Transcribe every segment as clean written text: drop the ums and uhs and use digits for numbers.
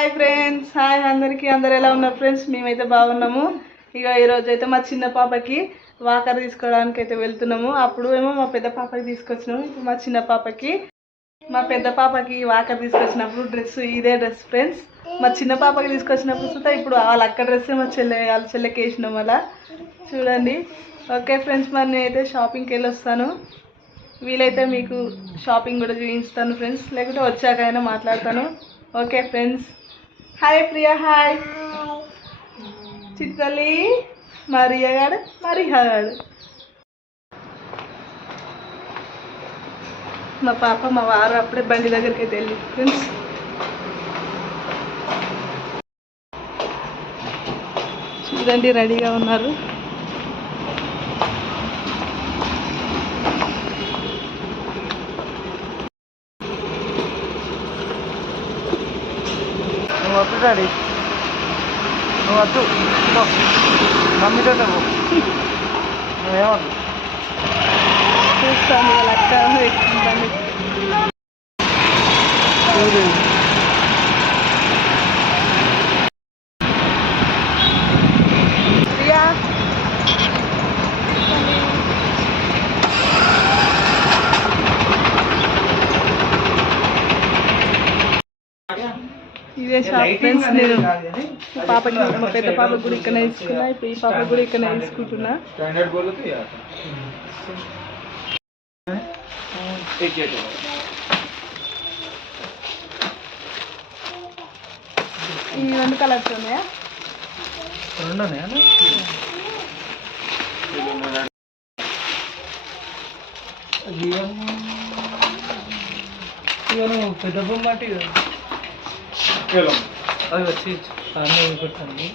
Hi friends, hi అందరికీ. అందరు ఎలా ఉన్నారు ఫ్రెండ్స్? మేమైతే బాగున్నాము. ఇక ఈరోజు అయితే మా చిన్న పాపకి వాకర్ తీసుకోవడానికి అయితే వెళ్తున్నాము. అప్పుడు ఏమో మా పెద్ద పాపకి తీసుకొచ్చినాము. ఇప్పుడు మా చిన్న పాపకి పెద్ద పాపకి వాకర్ తీసుకొచ్చినప్పుడు ఇదే డ్రెస్ ఫ్రెండ్స్. మా చిన్న పాపకి తీసుకొచ్చినప్పుడు చూస్తే ఇప్పుడు వాళ్ళ అక్క డ్రెస్ మా చెల్లెకి వేసినాం అలా చూడండి. ఓకే ఫ్రెండ్స్, మరి నేనైతే షాపింగ్కి వెళ్ళి వస్తాను. వీలైతే మీకు షాపింగ్ కూడా చూపిస్తాను ఫ్రెండ్స్, లేకుంటే వచ్చాకైనా మాట్లాడతాను. Okay friends. Hi Priya, hi Chittali, మరియగాడు మరిహాగాడు. మా పాప మా వారు అప్పుడే బండి దగ్గరికి అయితే వెళ్ళి ఫ్రెండ్స్. చూడండి రెడీగా ఉన్నారు. డాడీ నువ్వు వద్దు, మమ్మీతో నువ్వేమద్దు. చూస్తాను వాళ్ళ అక్క బండి. ప్రియా ఇదే షాప్ ఫ్రెండ్స్. నేను పాపకి మా పెద్ద పాప కూడా ఇక్కడ తీసుకున్నా. ఇప్పుడు ఈ పాప కూడా ఇక్కడ తీసుకుంటున్నా. ఈ 2 కలర్స్ ఉన్నాయా? 2 ఉన్నాయా? పెద్ద బొమ్మ అది వచ్చి పెట్టండి.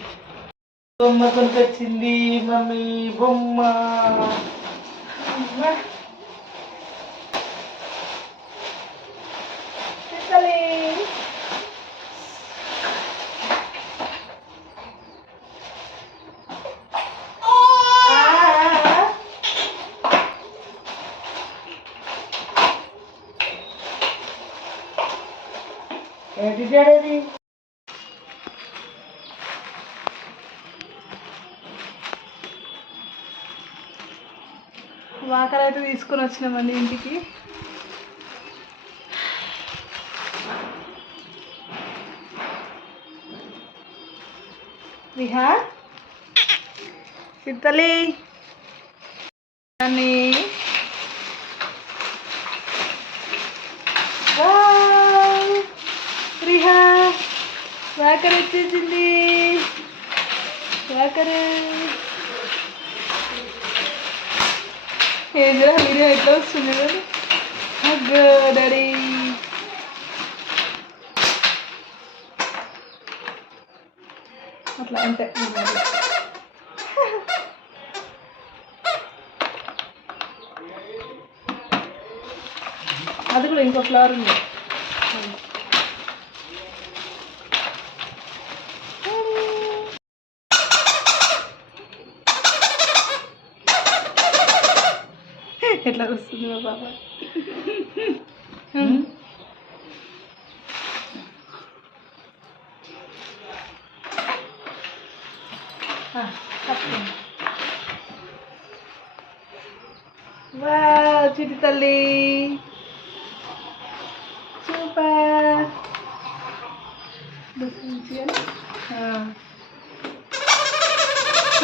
బొమ్మ కొనుకొచ్చింది మమ్మీ, బొమ్మ. ఏంటి డాడీ? వాకర్ అయితే తీసుకొని వచ్చినామండి ఇంటికి. విహా చిత్తలి అని రిహా వాకర్ వచ్చేసింది. వాకర్ ఏంటో వీడియో ఎట్లా వస్తుంది కదా. డాడీ అట్లా అంతే. అది కూడా ఇంకో ఫ్లవర్ ఉంది. ఎట్లా వస్తుంది మా పాప. వా చిట్టి తల్లి సూపర్.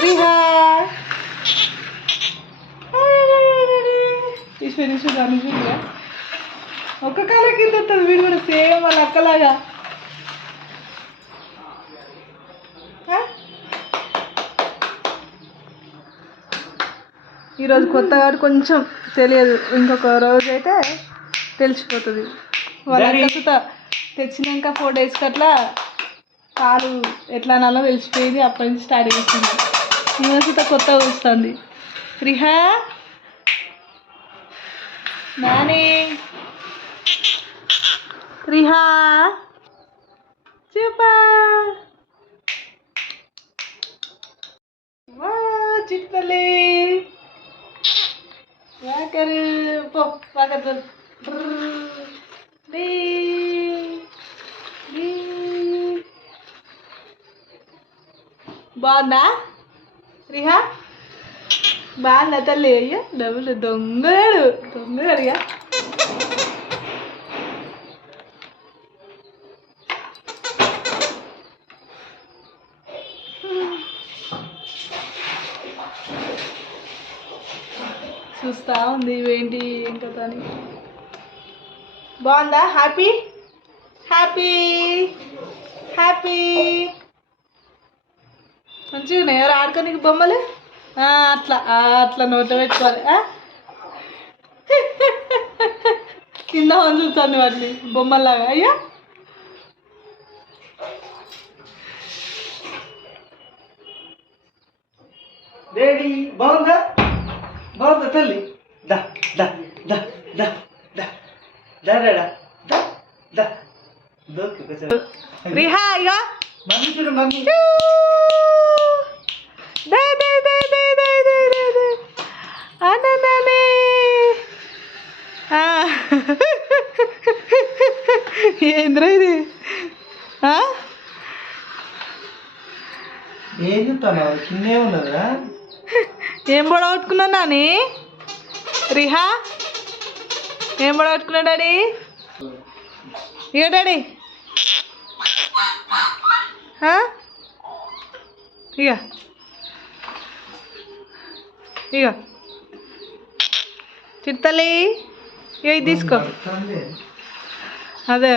రిహా ఈశ్వరీశ్వరుగా ఒక్క కాల కింద వస్తుంది. వీడు కూడా సేమ్ వాళ్ళ అక్కలాగా. ఈరోజు కొత్త కాబట్టి కొంచెం తెలియదు, ఇంకొక రోజు అయితే తెలిసిపోతుంది. వాళ్ళ అక్క తెచ్చినాక 4 డేస్కి అట్లా కాలు ఎట్లా అనాలో తెలిసిపోయింది. అప్పటి నుంచి స్టార్ట్ చేస్తుంది. ఈరోజు కొత్తగా వస్తుంది. రిహా నాని రిహా సూపర్. వా చిట్టలే వాకర్ పో వాకర్ బాగుందా రిహా? బాగుందా తల్లి? అయ్యా డబ్బులు దొంగడు దొంగడిగా. చూస్తా ఉంది ఇవేంటి ఏం కదా అని. బాగుందా? హ్యాపీ హ్యాపీ హ్యాపీ మంచిగా ఉన్నాయి. ఎవరు ఆడుకోనికి బొమ్మలు? అట్లా అట్లా నోట్లో పెట్టుకోవాలి. కింద వంచుతాను వాటిని బొమ్మల్లాగా. అయ్యా డాడీ బాగుందా? బాగుందా తల్లి? దా దా దా దా దా దా డా దా దా దోకి కొంచెం. రిహా ఇగో మమ్మీ చూడు మమ్మీ. దే దే దే దే దే దే దే దే అనననే. ఏంద్రా ఇది? ఏం చెప్తాను కిందే ఉన్నదా? ఏం పొడగొట్టుకున్నా నాని? రిహా ఏం పొడగొట్టుకున్నా డాడీ? ఇక డాడీ ఇక ఇక చిత్తలి ఇక ఇది తీసుకో. అదే